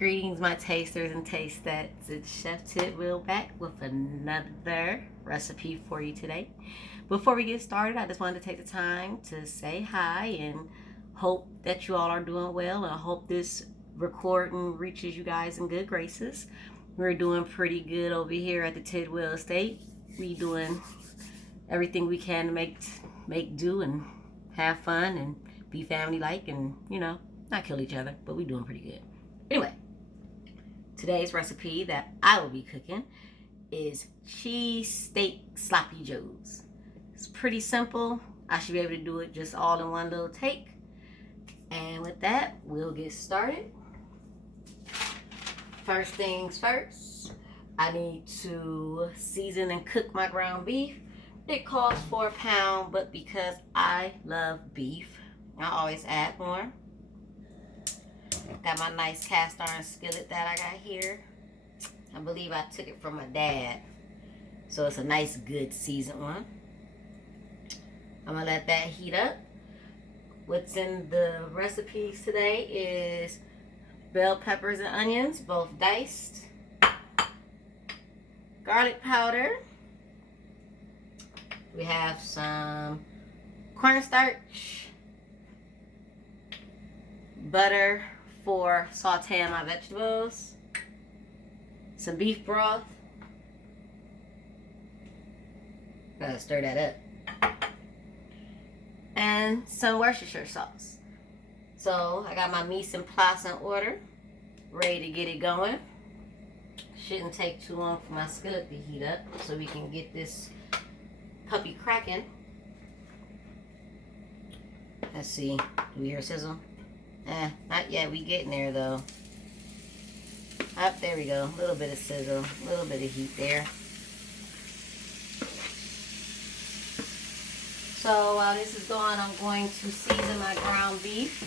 Greetings, my tasters and tastettes. It's Chef Tidwell back with another recipe for you today. Before we get started, I just wanted to take the time to say hi and hope that you all are doing well. And I hope this recording reaches you guys in good graces. We're doing pretty good over here at the Tidwell estate. We doing everything we can to make do and have fun and be family-like and, not kill each other, but we doing pretty good. Anyway, today's recipe that I will be cooking is cheesesteak sloppy joes. It's pretty simple. I should be able to do it just all in one little take. And with that, we'll get started. First things first, I need to season and cook my ground beef. It costs for a pound, but because I love beef, I always add more. Got my nice cast iron skillet that I got here. I believe I took it from my dad. So it's a nice, good seasoned one. I'm going to let that heat up. What's in the recipes today is bell peppers and onions, both diced. Garlic powder. We have some cornstarch. Butter for sauteing my vegetables, some beef broth, gotta stir that up, and some Worcestershire sauce. So I got my mise en place in order, ready to get it going. Shouldn't take too long for my skillet to heat up so we can get this puppy cracking. Let's see, do we hear a sizzle? Not yet. We getting there though. There we go. A little bit of sizzle, a little bit of heat there. So while this is going, I'm going to season my ground beef.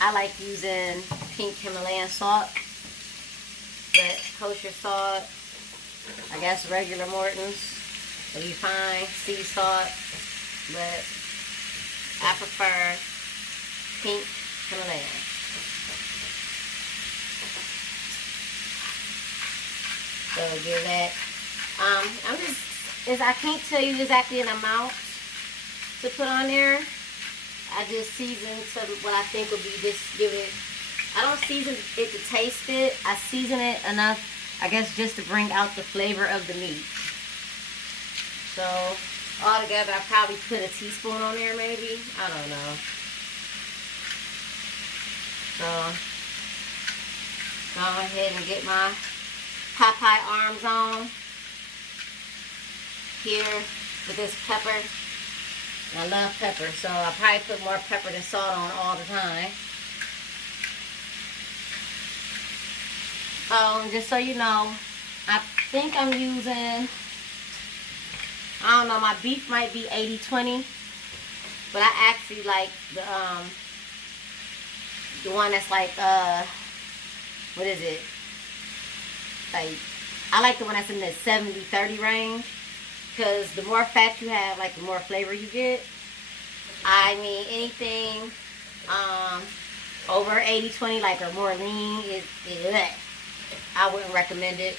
I like using pink Himalayan salt, but kosher salt, I guess regular Morton's will be fine. Sea salt, but I prefer pink Himalayan. So give that. I can't tell you exactly an amount to put on there. I just season to what I think would be just give it. I don't season it to taste it. I season it enough, I guess, just to bring out the flavor of the meat. So all together, I probably put a teaspoon on there, maybe. I don't know. So, go ahead and get my Popeye arms on here with this pepper. I love pepper, so I probably put more pepper than salt on all the time. Oh, and just so you know, I think I'm using, I don't know, my beef might be 80-20, but I actually like the one that's like, what is it? Like, I like the one that's in the 70-30 range, because the more fat you have, like, the more flavor you get. I mean, anything over 80-20, like, or more lean, I wouldn't recommend it.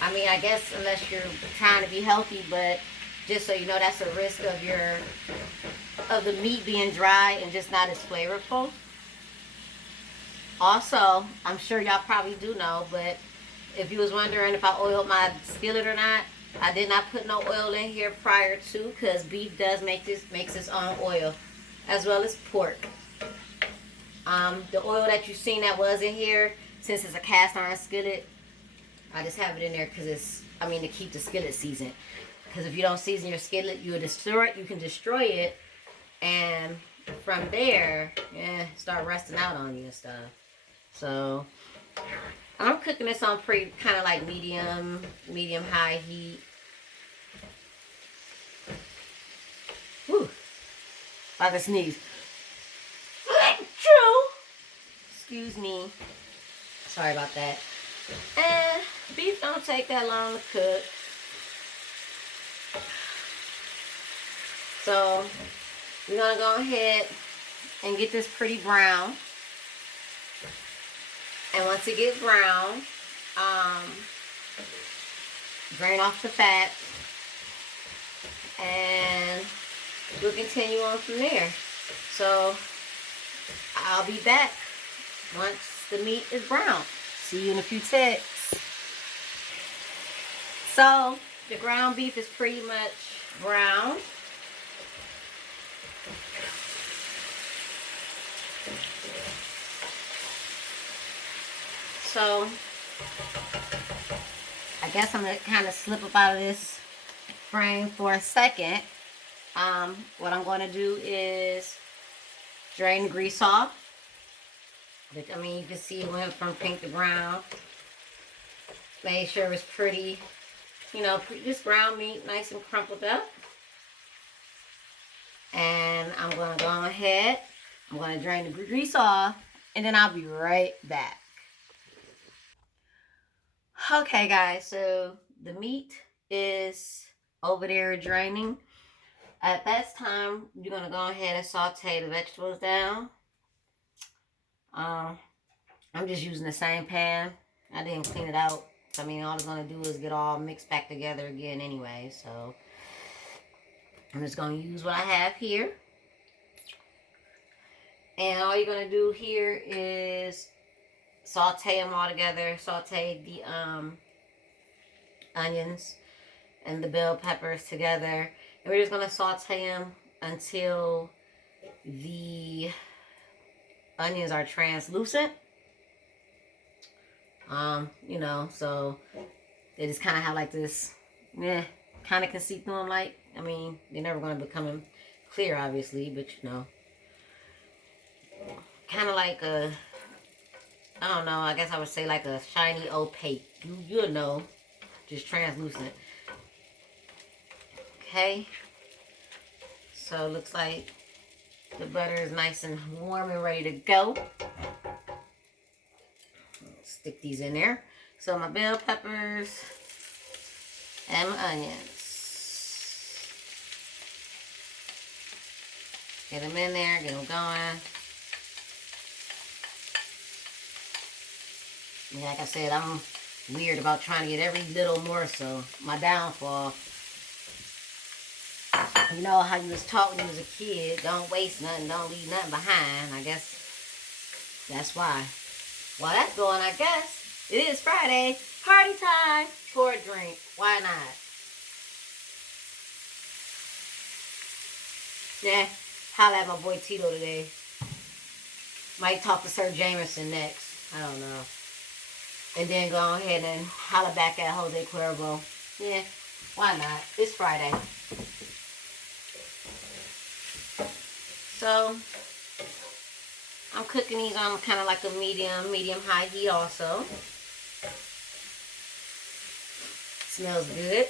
I mean, I guess unless you're trying to be healthy, but just so you know, that's a risk of the meat being dry and just not as flavorful. Also, I'm sure y'all probably do know, but if you was wondering if I oiled my skillet or not, I did not put no oil in here prior to, because beef does makes its own oil, as well as pork. The oil that you seen that was in here, since it's a cast iron skillet, I just have it in there because to keep the skillet seasoned. Because if you don't season your skillet, you can destroy it, and from there, start rusting out on you and stuff. So, I'm cooking this on pretty, kind of like medium high heat. Whew. About to sneeze. Excuse me. Sorry about that. And beef don't take that long to cook. So we're gonna go ahead and get this pretty brown. And once it gets brown, drain off the fat, and we'll continue on from there. So I'll be back once the meat is brown. See you in a few ticks. So the ground beef is pretty much brown. So I guess I'm gonna kind of slip up out of this frame for a second. What I'm going to do is drain the grease off. I mean, you can see it went from pink to brown. Made sure it was pretty, you know, just ground meat, nice and crumpled up. And I'm going to go ahead, I'm going to drain the grease off, and then I'll be right back. Okay, guys, so the meat is over there draining. At that time, you're going to go ahead and saute the vegetables down. I'm just using the same pan. I didn't clean it out. I mean, all it's going to do is get all mixed back together again anyway. So I'm just going to use what I have here. And all you're going to do here is saute them all together. Saute the onions and the bell peppers together. And we're just going to saute them until the onions are translucent. You know, so they just kind of have like this, kind of can see through them like, I mean, they're never going to become clear, obviously, but you know, kind of like a, I don't know, I guess I would say like a shiny opaque, you'll know, just translucent. Okay, so it looks like the butter is nice and warm and ready to go. Stick these in there. So my bell peppers and my onions. Get them in there, get them going. And like I said, I'm weird about trying to get every little morsel. My downfall. You know how you was taught when you was a kid, don't waste nothing, don't leave nothing behind. I guess that's why. While that's going, I guess it is Friday, party time for a drink. Why not? Yeah, holla at my boy Tito today. Might talk to Sir Jameson next. I don't know. And then go ahead and holla back at Jose Cuervo. Yeah, why not? It's Friday. So I'm cooking these on kind of like a medium-high heat also. Smells good.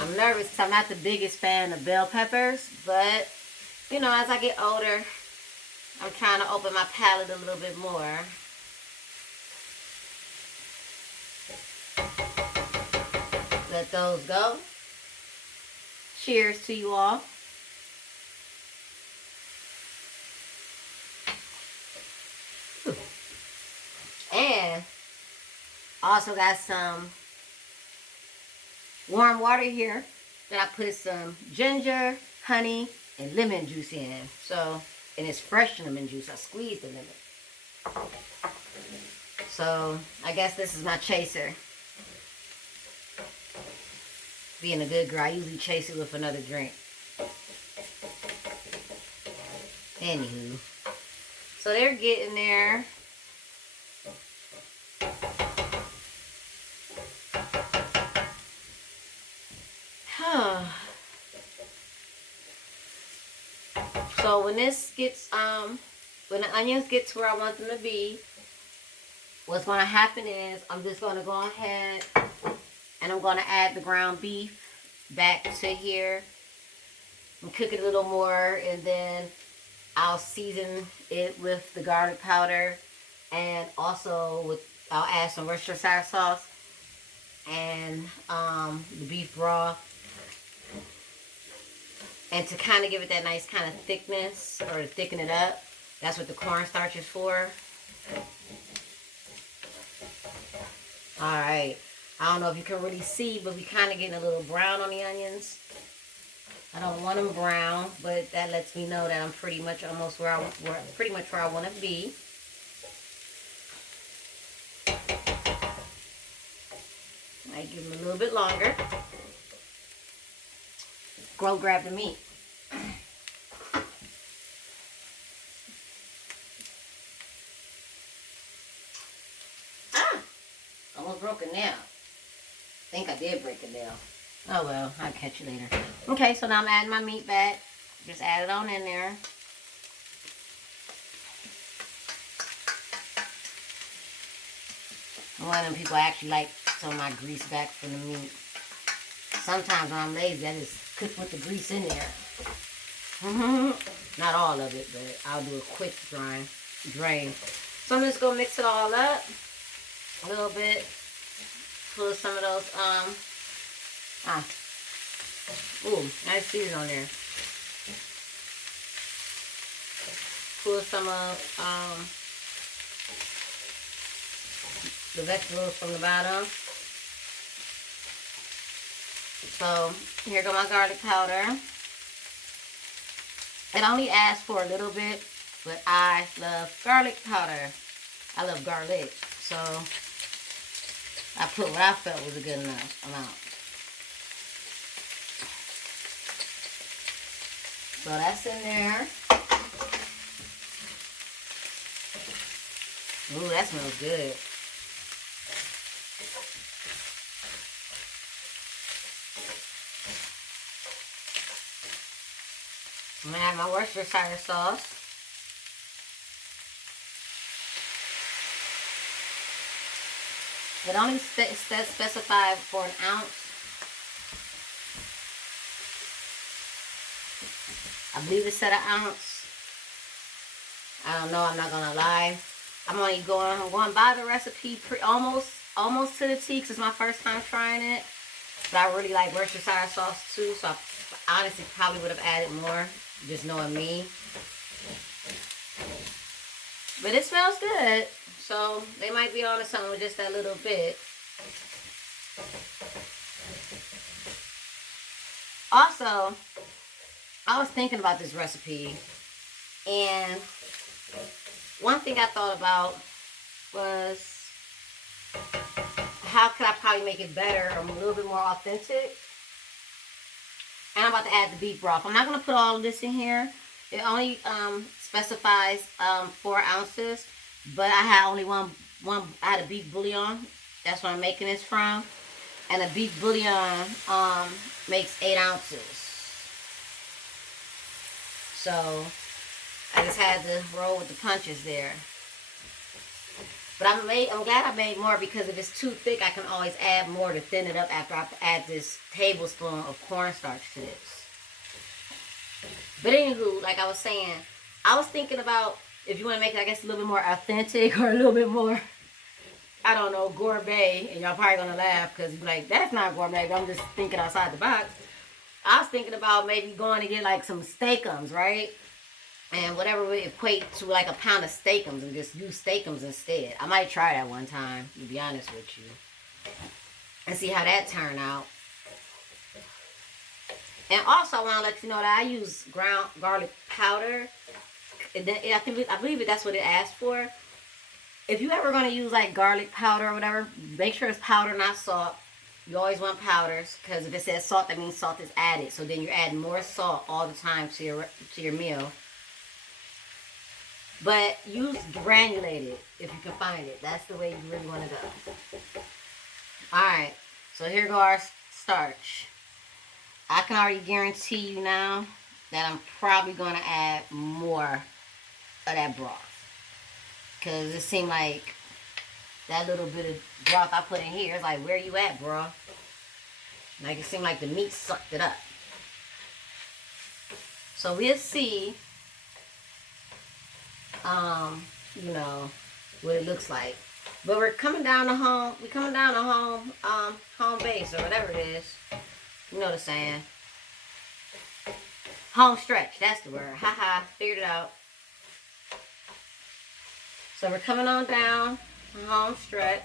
I'm nervous. I'm not the biggest fan of bell peppers, but you know, as I get older, I'm trying to open my palate a little bit more. Let those go. Cheers to you all. And also got some warm water here that I put some ginger, honey, and lemon juice in. So, and it's fresh lemon juice. I squeezed the lemon. So, I guess this is my chaser. Being a good girl, I usually chase it with another drink. Anywho. So they're getting there. So when this gets, when the onions get to where I want them to be, what's going to happen is I'm just going to go ahead and I'm going to add the ground beef back to here and cook it a little more, and then I'll season it with the garlic powder, and also I'll add some Worcestershire sauce and the beef broth. And to kind of give it that nice kind of thickness, or to thicken it up, that's what the cornstarch is for. Alright. I don't know if you can really see, but we kind of getting a little brown on the onions. I don't want them brown, but that lets me know that I'm pretty much almost where I want to be. Might give them a little bit longer. Go grab the meat. Almost broke a nail. I think I did break a nail. Oh well, I'll catch you later. Okay, so now I'm adding my meat back. Just add it on in there. One of them people actually like some of my grease back from the meat. Sometimes when I'm lazy, I just cook with the grease in there. Not all of it, but I'll do a quick drain. So I'm just gonna mix it all up a little bit. Pull some of those ooh, nice season on there. Pull some of the vegetables from the bottom. So here go my garlic powder. It only asks for a little bit, but I love garlic powder. I love garlic, so I put what I felt was a good enough amount. So that's in there. Ooh, that smells good. I'm gonna add my Worcestershire sauce. It only specified for an ounce. I believe it said an ounce. I don't know, I'm not gonna lie. I'm going by the recipe almost to the T, because it's my first time trying it. But I really like Worcestershire sauce too, so I honestly probably would have added more, just knowing me. But it smells good, so they might be onto something with just that little bit. Also, I was thinking about this recipe, and one thing I thought about was how could I probably make it better or a little bit more authentic. And I'm about to add the beef broth. I'm not going to put all of this in here. It only specifies 4 ounces, but I had only one. I had a beef bouillon. That's what I'm making this from. And a beef bouillon makes 8 ounces. So I just had to roll with the punches there. But I'm glad I made more, because if it's too thick, I can always add more to thin it up after I add this tablespoon of cornstarch to this. But anywho, like I was saying, I was thinking about if you want to make it, I guess, a little bit more authentic or a little bit more, I don't know, gourmet. And y'all probably going to laugh because you're like, that's not gourmet. I'm just thinking outside the box. I was thinking about maybe going to get like some steakums, right? And whatever would equate to like a pound of steakums, and just use steakums instead. I might try that one time, to be honest with you, and see how that turn out. And also, I want to let you know that I use ground garlic powder. I believe that's what it asked for. If you ever going to use like garlic powder or whatever, make sure it's powder, not salt. You always want powders, because if it says salt, that means salt is added. So then you're adding more salt all the time to your meal. But use granulated if you can find it. That's the way you really want to go. Alright, so here go our starch. I can already guarantee you now that I'm probably going to add more of that broth. Because it seemed like that little bit of broth I put in here, it's like, where you at, bro? Like, it seemed like the meat sucked it up. So we'll see, you know, what it looks like. But we're coming down to home. We're coming down to home base or whatever it is. You know what I'm saying? Home stretch, that's the word. Haha, figured it out. So we're coming on down, home stretch.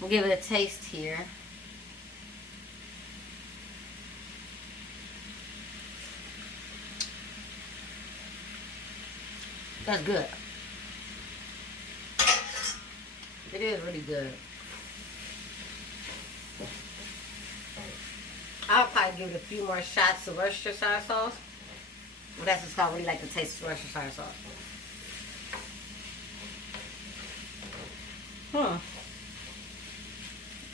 We'll give it a taste here. That's good. It is really good. I'll probably give it a few more shots of Worcestershire sauce. Well, that's just how I really like to taste Worcestershire sauce. I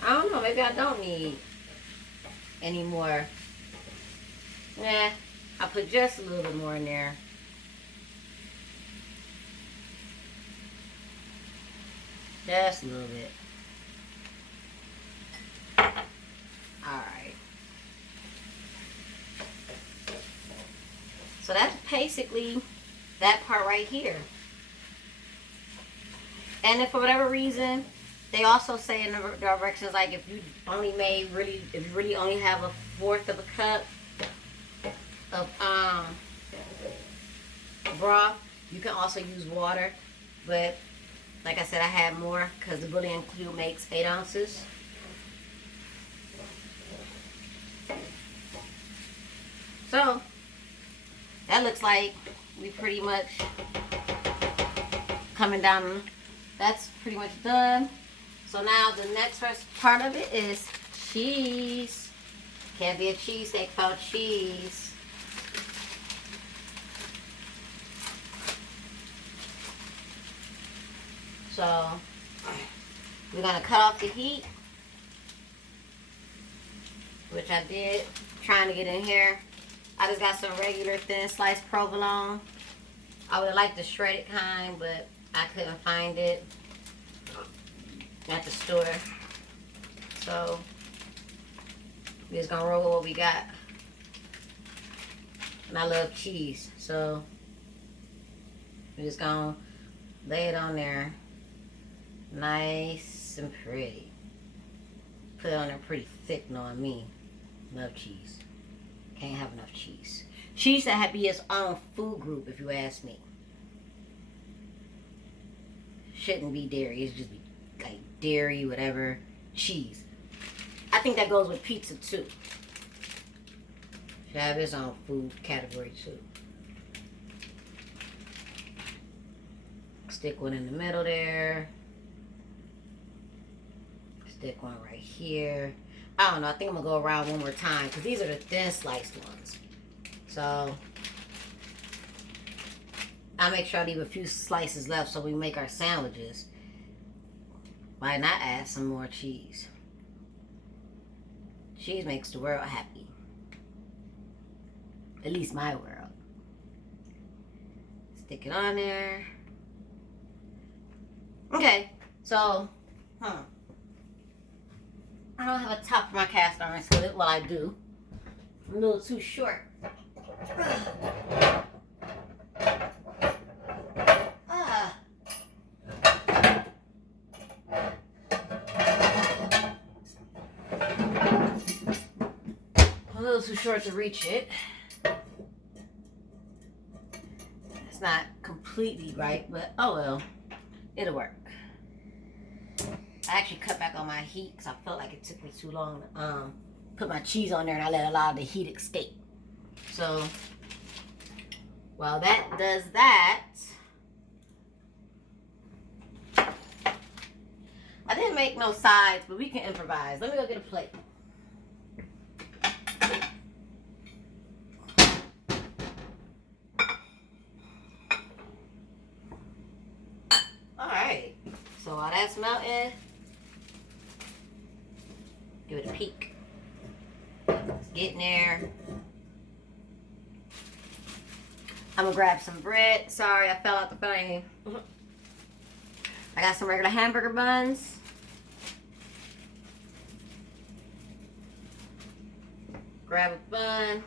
don't know. Maybe I don't need any more. Nah, I'll put just a little bit more in there. Just a little bit. Alright. So that's basically that part right here. And if for whatever reason, they also say in the directions, like if you only really have a fourth of a cup of broth, you can also use water. But like I said, I had more because the bouillon cube makes 8 ounces. So that looks like we pretty much coming down. That's pretty much done. So now the next part of it is cheese. Can't be a cheesesteak without cheese. So we're gonna cut off the heat, which I did, trying to get in here. I just got some regular thin sliced provolone. I would have liked the shredded kind, but I couldn't find it at the store. So we're just gonna roll with what we got. And I love cheese, so we're just gonna lay it on there nice and pretty. Put it on there pretty thick, knowing me. Love cheese. Can't have enough cheese. Cheese that had be its own food group, if you ask me. Shouldn't be dairy. It's just like dairy, whatever. Cheese. I think that goes with pizza too. Should have its own food category too. Stick one in the middle there. Stick one right here. I don't know. I think I'm going to go around one more time because these are the thin sliced ones. So I'll make sure I leave a few slices left so we make our sandwiches. Why not add some more cheese? Cheese makes the world happy. At least my world. Stick it on there. Okay, so, I don't have a top for my cast iron skillet. Well, I do. I'm a little too short. A little too short to reach it. It's not completely right, but oh well. It'll work. I actually cut back on my heat because I felt like it took me too long to put my cheese on there, and I let a lot of the heat escape. So while that does that, I didn't make no sides, but we can improvise. Let me go get a plate. Alright, so while that's melting, give it a peek. It's getting there. I'm gonna grab some bread. Sorry, I fell out the frame. I got some regular hamburger buns. Grab a bun.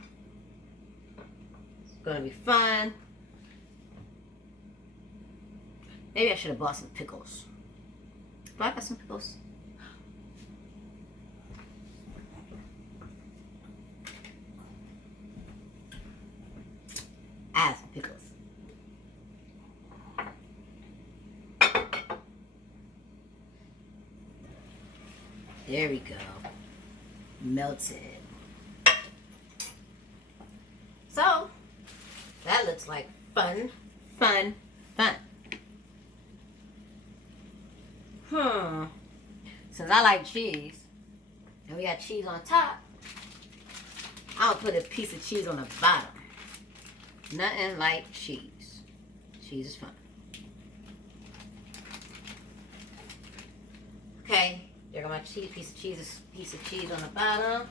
It's gonna be fun. Maybe I should have bought some pickles. Do I got some pickles? Add some pickles. There we go. Melted. So, that looks like fun, fun, fun. Since I like cheese, and we got cheese on top, I'll put a piece of cheese on the bottom. Nothing like cheese. Cheese is fun. Okay, there go my piece of cheese on the bottom.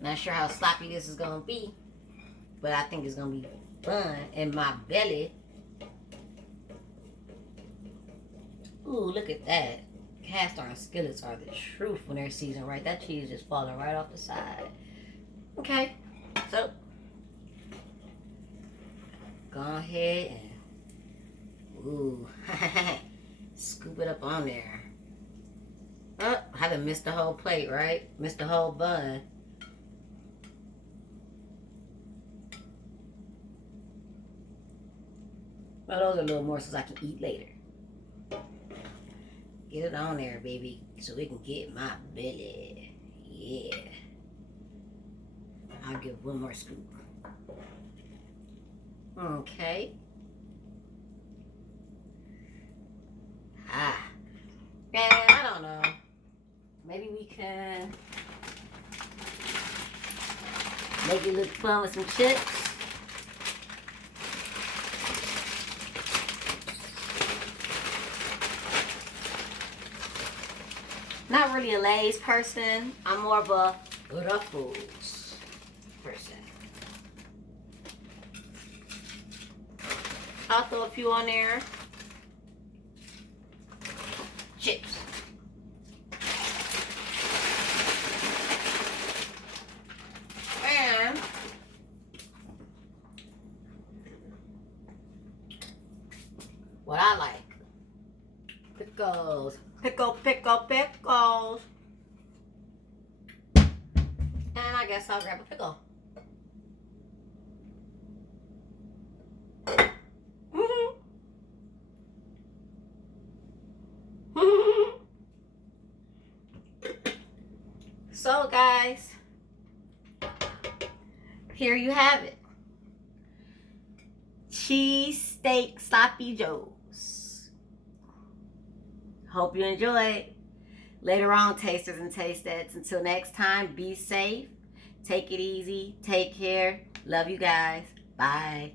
Not sure how sloppy this is gonna be, but I think it's gonna be fun in my belly. Ooh, look at that. Cast iron skillets are the truth when they're seasoned right. That cheese is falling right off the side. Okay, so go ahead and ooh, scoop it up on there. Oh, I haven't missed the whole plate, right? Missed the whole bun. Well, those are a little morsels I can eat later. Get it on there, baby, so we can get my belly. Yeah. I'll give one more scoop. Okay. And I don't know. Maybe we can make it look fun with some chips. Not really a Lay's person. I'm more of a Ruffles person. I'll throw a few on there. Chips. And what I like. Pickles. Pickles. And I guess I'll grab a pickle. So guys, here you have it. Cheesesteak sloppy joes. Hope you enjoyed. Later on, tasters and tastettes. Until next time, be safe. Take it easy. Take care. Love you guys. Bye.